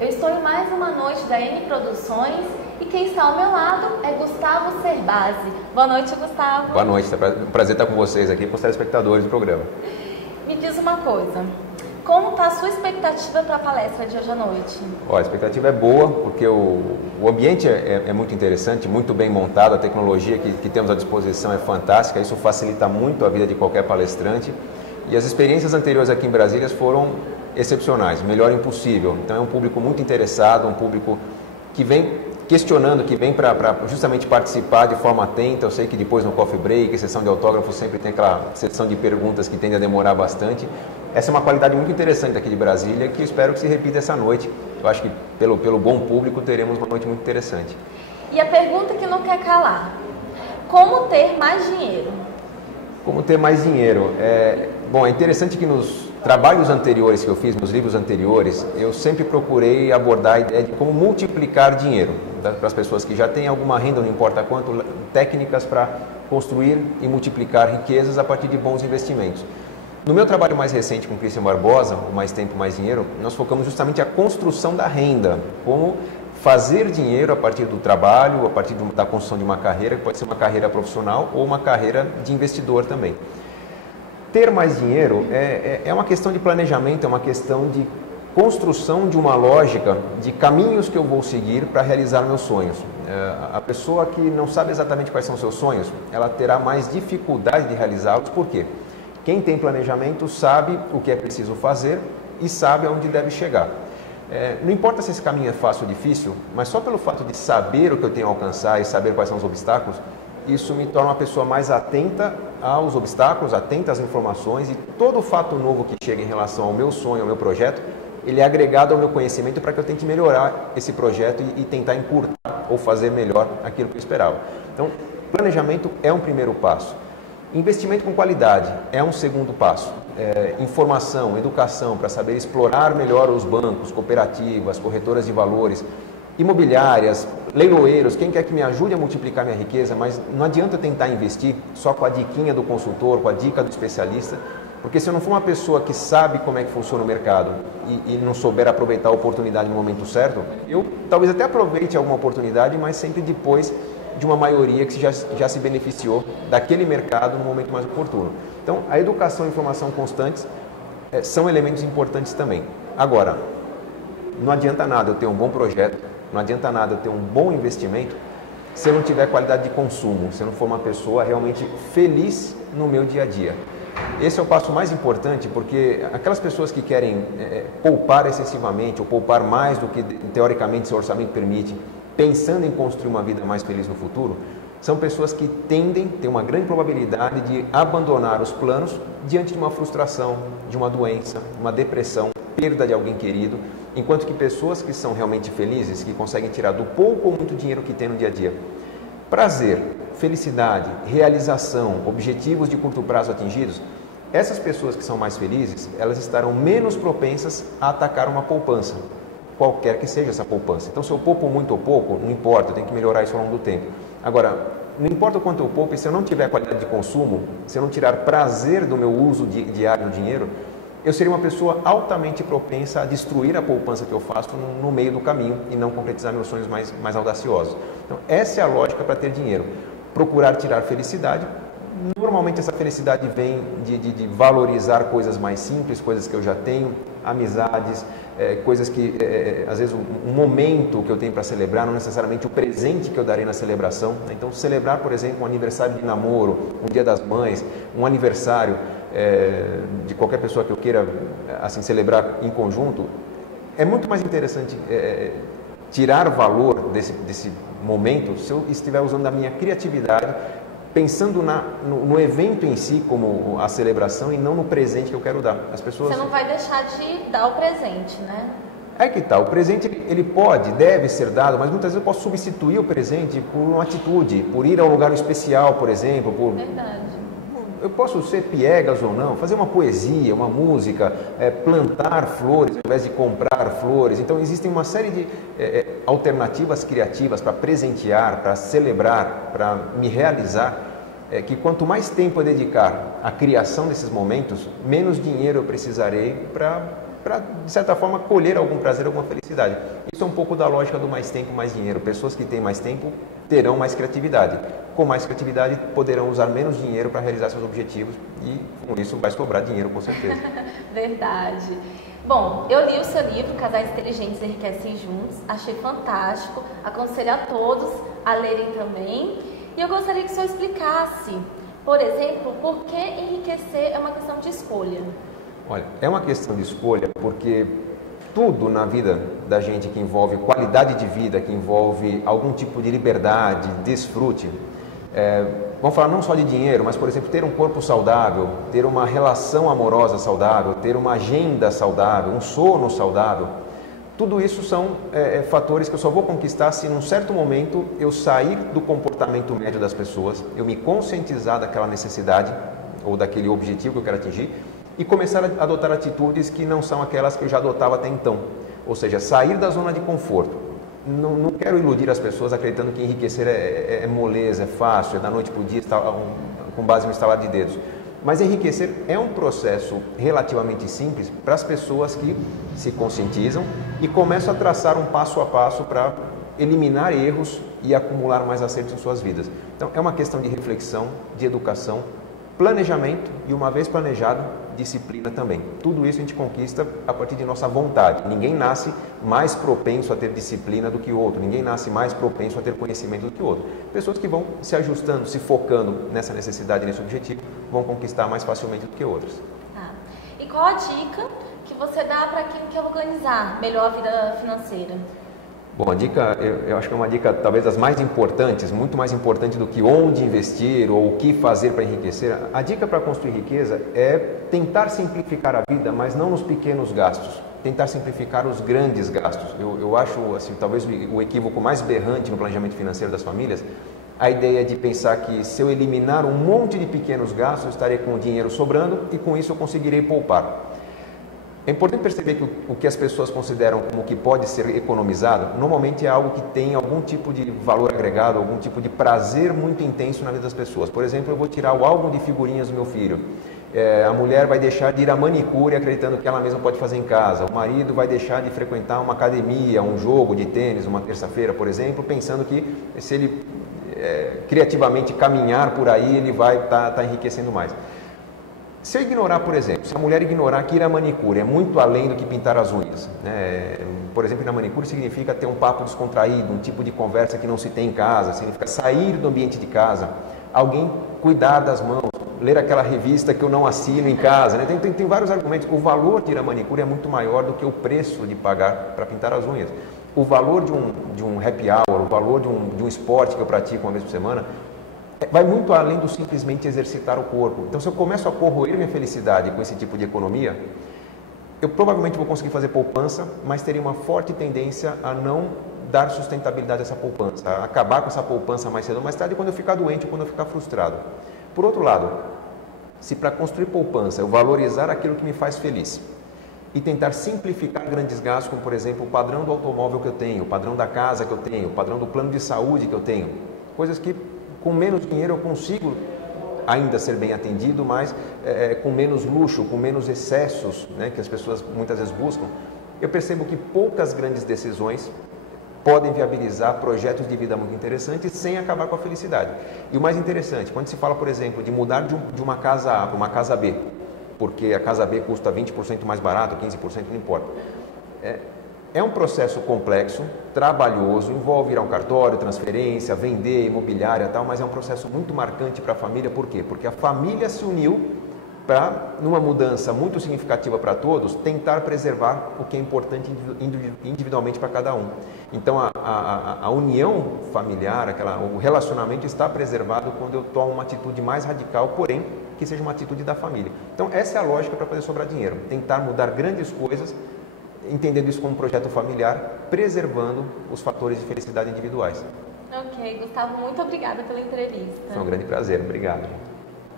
Eu estou em mais uma noite da N Produções e quem está ao meu lado é Gustavo Cerbasi. Boa noite, Gustavo. Boa noite, é um prazer estar com vocês aqui, com os telespectadores do programa. Me diz uma coisa, como está a sua expectativa para a palestra de hoje à noite? A expectativa é boa, porque o ambiente é muito interessante, muito bem montado, a tecnologia que temos à disposição é fantástica, isso facilita muito a vida de qualquer palestrante. E as experiências anteriores aqui em Brasília foram excepcionais, melhor impossível. Então é um público muito interessado, um público que vem questionando, que vem para justamente participar de forma atenta. Eu sei que depois no coffee break, sessão de autógrafos, sempre tem aquela sessão de perguntas que tende a demorar bastante. Essa é uma qualidade muito interessante aqui de Brasília, que eu espero que se repita essa noite. Eu acho que pelo bom público teremos uma noite muito interessante. E a pergunta que não quer calar, como ter mais dinheiro? Como ter mais dinheiro? É interessante que nos trabalhos anteriores que eu fiz, nos livros anteriores, eu sempre procurei abordar a ideia de como multiplicar dinheiro para as pessoas que já têm alguma renda, não importa quanto, técnicas para construir e multiplicar riquezas a partir de bons investimentos. No meu trabalho mais recente com Christian Barbosa, o Mais Tempo, Mais Dinheiro, nós focamos justamente a construção da renda, como fazer dinheiro a partir do trabalho, a partir da construção de uma carreira, que pode ser uma carreira profissional ou uma carreira de investidor também. Ter mais dinheiro é uma questão de planejamento, é uma questão de construção de uma lógica de caminhos que eu vou seguir para realizar meus sonhos. A pessoa que não sabe exatamente quais são os seus sonhos, ela terá mais dificuldade de realizá-los. Por quê? Quem tem planejamento sabe o que é preciso fazer e sabe aonde deve chegar. Não importa se esse caminho é fácil ou difícil, mas só pelo fato de saber o que eu tenho a alcançar e saber quais são os obstáculos, isso me torna uma pessoa mais atenta aos obstáculos, atenta às informações, e todo fato novo que chega em relação ao meu sonho, ao meu projeto, ele é agregado ao meu conhecimento para que eu tente melhorar esse projeto e tentar encurtar ou fazer melhor aquilo que eu esperava. Então, planejamento é um primeiro passo. Investimento com qualidade é um segundo passo. Informação, educação para saber explorar melhor os bancos, cooperativas, corretoras de valores, imobiliárias, leiloeiros, quem quer que me ajude a multiplicar minha riqueza, mas não adianta tentar investir só com a diquinha do consultor, com a dica do especialista, porque se eu não for uma pessoa que sabe como é que funciona o mercado e não souber aproveitar a oportunidade no momento certo, eu talvez até aproveite alguma oportunidade, mas sempre depois de uma maioria que já se beneficiou daquele mercado no momento mais oportuno. Então, a educação e informação constantes são elementos importantes também. Agora, não adianta nada eu ter um bom projeto, não adianta nada eu ter um bom investimento se eu não tiver qualidade de consumo, se eu não for uma pessoa realmente feliz no meu dia a dia. Esse é o passo mais importante, porque aquelas pessoas que querem poupar excessivamente ou poupar mais do que teoricamente seu orçamento permite, pensando em construir uma vida mais feliz no futuro, são pessoas que têm uma grande probabilidade de abandonar os planos diante de uma frustração, de uma doença, uma depressão, perda de alguém querido, enquanto que pessoas que são realmente felizes, que conseguem tirar do pouco ou muito dinheiro que tem no dia a dia, prazer, felicidade, realização, objetivos de curto prazo atingidos, essas pessoas que são mais felizes, elas estarão menos propensas a atacar uma poupança, qualquer que seja essa poupança. Então, se eu poupo muito ou pouco, não importa, eu tenho que melhorar isso ao longo do tempo. Agora, não importa o quanto eu poupo, se eu não tiver qualidade de consumo, se eu não tirar prazer do meu uso diário do dinheiro, eu seria uma pessoa altamente propensa a destruir a poupança que eu faço no meio do caminho e não concretizar meus sonhos mais audaciosos. Então, essa é a lógica para ter dinheiro. Procurar tirar felicidade. Normalmente essa felicidade vem de valorizar coisas mais simples, coisas que eu já tenho, amizades, coisas que, às vezes, um momento que eu tenho para celebrar, não necessariamente o presente que eu darei na celebração. Então, celebrar, por exemplo, um aniversário de namoro, um dia das mães, um aniversário de qualquer pessoa que eu queira assim, celebrar em conjunto, é muito mais interessante tirar valor desse momento se eu estiver usando a minha criatividade, pensando no evento em si, como a celebração, e não no presente que eu quero dar. As pessoas... Você não vai deixar de dar o presente, né? É que tá, o presente ele pode, deve ser dado, mas muitas vezes eu posso substituir o presente por uma atitude, por ir a um lugar especial, por exemplo. Verdade. Eu posso ser piegas ou não, fazer uma poesia, uma música, plantar flores ao invés de comprar flores. Então, existem uma série de alternativas criativas para presentear, para celebrar, para me realizar, que quanto mais tempo eu dedicar à criação desses momentos, menos dinheiro eu precisarei para para, de certa forma, colher algum prazer, alguma felicidade. Isso é um pouco da lógica do mais tempo, mais dinheiro. Pessoas que têm mais tempo terão mais criatividade. Com mais criatividade, poderão usar menos dinheiro para realizar seus objetivos e, com isso, vai sobrar dinheiro, com certeza. Verdade. Bom, eu li o seu livro, Casais Inteligentes Enriquecem Juntos, achei fantástico, aconselho a todos a lerem também. E eu gostaria que o senhor explicasse, por exemplo, por que enriquecer é uma questão de escolha? Olha, é uma questão de escolha porque tudo na vida da gente que envolve qualidade de vida, que envolve algum tipo de liberdade, desfrute, vamos falar não só de dinheiro, mas, por exemplo, ter um corpo saudável, ter uma relação amorosa saudável, ter uma agenda saudável, um sono saudável, tudo isso são fatores que eu só vou conquistar se, num certo momento, eu sair do comportamento médio das pessoas, eu me conscientizar daquela necessidade ou daquele objetivo que eu quero atingir e começar a adotar atitudes que não são aquelas que eu já adotava até então. Ou seja, sair da zona de conforto. Não quero iludir as pessoas acreditando que enriquecer é moleza, é fácil, é da noite para o dia, com base no estalar de dedos. Mas enriquecer é um processo relativamente simples para as pessoas que se conscientizam e começam a traçar um passo a passo para eliminar erros e acumular mais acertos em suas vidas. Então, é uma questão de reflexão, de educação, planejamento e, uma vez planejado, disciplina também. Tudo isso a gente conquista a partir de nossa vontade. Ninguém nasce mais propenso a ter disciplina do que o outro. Ninguém nasce mais propenso a ter conhecimento do que o outro. Pessoas que vão se ajustando, se focando nessa necessidade, nesse objetivo, vão conquistar mais facilmente do que outros. Tá. E qual a dica que você dá para quem quer organizar melhor a vida financeira? Bom, a dica, eu acho que é uma dica talvez das mais importantes, muito mais importante do que onde investir ou o que fazer para enriquecer. A dica para construir riqueza é tentar simplificar a vida, mas não nos pequenos gastos. Tentar simplificar os grandes gastos. Eu acho, assim, talvez o equívoco mais berrante no planejamento financeiro das famílias, a ideia de pensar que se eu eliminar um monte de pequenos gastos, eu estarei com o dinheiro sobrando e com isso eu conseguirei poupar. É importante perceber que o que as pessoas consideram como que pode ser economizado, normalmente é algo que tem algum tipo de valor agregado, algum tipo de prazer muito intenso na vida das pessoas. Por exemplo, eu vou tirar o álbum de figurinhas do meu filho. A mulher vai deixar de ir à manicure acreditando que ela mesma pode fazer em casa. O marido vai deixar de frequentar uma academia, um jogo de tênis, uma terça-feira, por exemplo, pensando que se ele criativamente caminhar por aí, ele vai estar enriquecendo mais. Se eu ignorar, por exemplo, se a mulher ignorar que ir à manicure é muito além do que pintar as unhas, né? Por exemplo, ir na manicure significa ter um papo descontraído, um tipo de conversa que não se tem em casa, significa sair do ambiente de casa, alguém cuidar das mãos, ler aquela revista que eu não assino em casa, né? Tem vários argumentos. O valor de ir à manicure é muito maior do que o preço de pagar para pintar as unhas. O valor de um happy hour, o valor de um esporte que eu pratico uma vez por semana, vai muito além do simplesmente exercitar o corpo. Então, se eu começo a corroer minha felicidade com esse tipo de economia, eu provavelmente vou conseguir fazer poupança, mas teria uma forte tendência a não dar sustentabilidade a essa poupança, a acabar com essa poupança mais cedo ou mais tarde, quando eu ficar doente ou quando eu ficar frustrado. Por outro lado, se para construir poupança eu valorizar aquilo que me faz feliz e tentar simplificar grandes gastos, como, por exemplo, o padrão do automóvel que eu tenho, o padrão da casa que eu tenho, o padrão do plano de saúde que eu tenho, coisas que com menos dinheiro eu consigo ainda ser bem atendido, mas com menos luxo, com menos excessos, né, que as pessoas muitas vezes buscam. Eu percebo que poucas grandes decisões podem viabilizar projetos de vida muito interessantes sem acabar com a felicidade. E o mais interessante, quando se fala, por exemplo, de mudar de uma casa A para uma casa B, porque a casa B custa 20% mais barato, 15%, não importa. É um processo complexo, trabalhoso, envolve ir ao cartório, transferência, vender, imobiliária e tal, mas é um processo muito marcante para a família. Por quê? Porque a família se uniu para, numa mudança muito significativa para todos, tentar preservar o que é importante individualmente para cada um. Então, a união familiar, o relacionamento está preservado quando eu tomo uma atitude mais radical, porém, que seja uma atitude da família. Então, essa é a lógica para poder sobrar dinheiro. Tentar mudar grandes coisas, entendendo isso como um projeto familiar, preservando os fatores de felicidade individuais. Ok, Gustavo, muito obrigada pela entrevista. Foi um grande prazer, obrigado.